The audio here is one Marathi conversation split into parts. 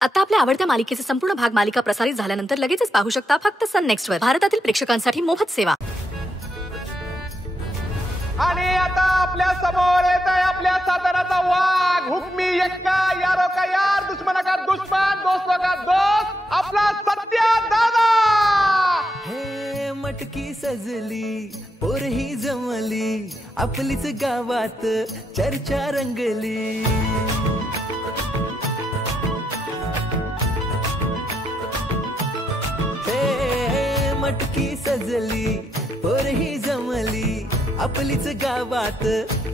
आता आपल्या आवडत्या मालिकेचे संपूर्ण भाग मालिका प्रसारित झाल्यानंतर लगेचच पाहू शकता फक्त सन नेक्स्ट वर. भारतातील प्रेक्षकांसाठी मोफत सेवा. आणि आता आपल्या समोर येत आहे आपल्या साताराचा वाघ, हुकमी एक्का, यारो का यार, दुश्मना का दुश्मन, दोस्तों का दोस्त, आपला सत्या दादा. हे मटकी सजली, पोरही जमली, आपलीच गावात चर्चा रंगली. हे मटकी सजली, पोरही जमली, आपलीच गावात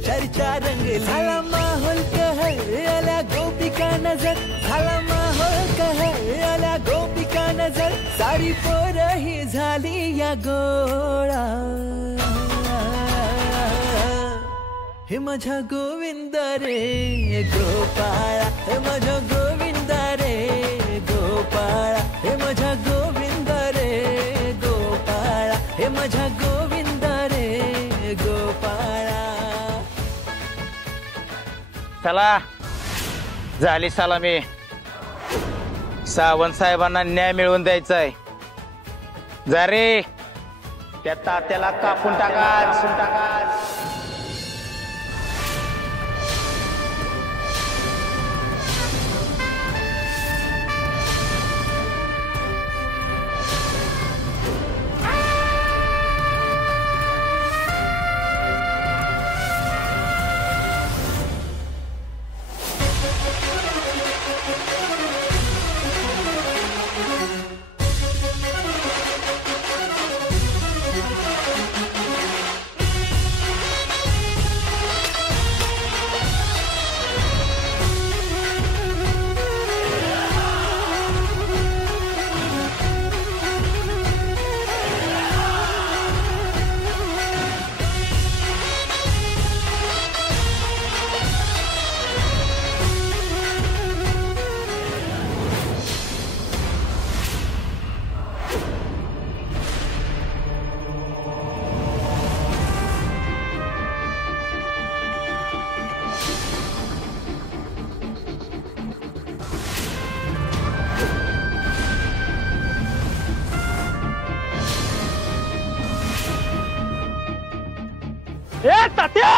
चर्चा रंगली. झाला माहोल कहर आला गोपिका नजर, झाला माहोल कहर आला गोपिका नजर, सारी पोरही झाली या गोळा. हे माझ्या गोविंद रे गोपाळा, हे माझ्या गोविंद रे गोपाळा, हे माझ्या गोविंद रे गोपाळा, हे माझ्या गोविंद रे गोपाळा. चला झाली सलामी. सावंत साहेबांना न्याय मिळवून द्यायचा आहे. जा रे त्या तात्याला कापून टाका. ए तात्या